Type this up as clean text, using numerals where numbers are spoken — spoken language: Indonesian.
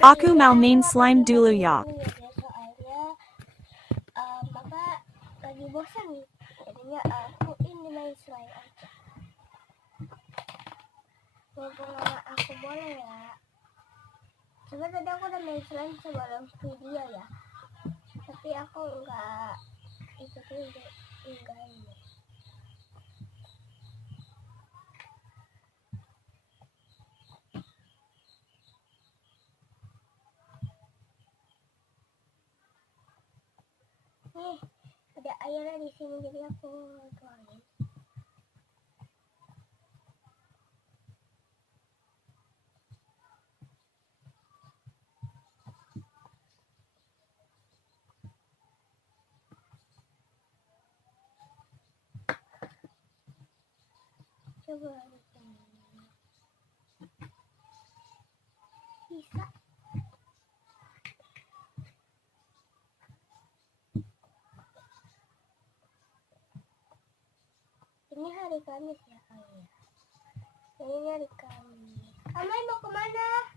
Aku mau main slime dulu ya. Soalnya Mama lagi bosan, jadinya aku ini main slime aja. Mumpung sama aku boleh ya. Sebenarnya tadi aku udah main slime sebelum video ya, tapi aku enggak ini. Nih, ada airnya di sini jadi aku tuangin. Coba bisa. Ini hari Kamis ya, ini hari Kamis. Amai mau kemana?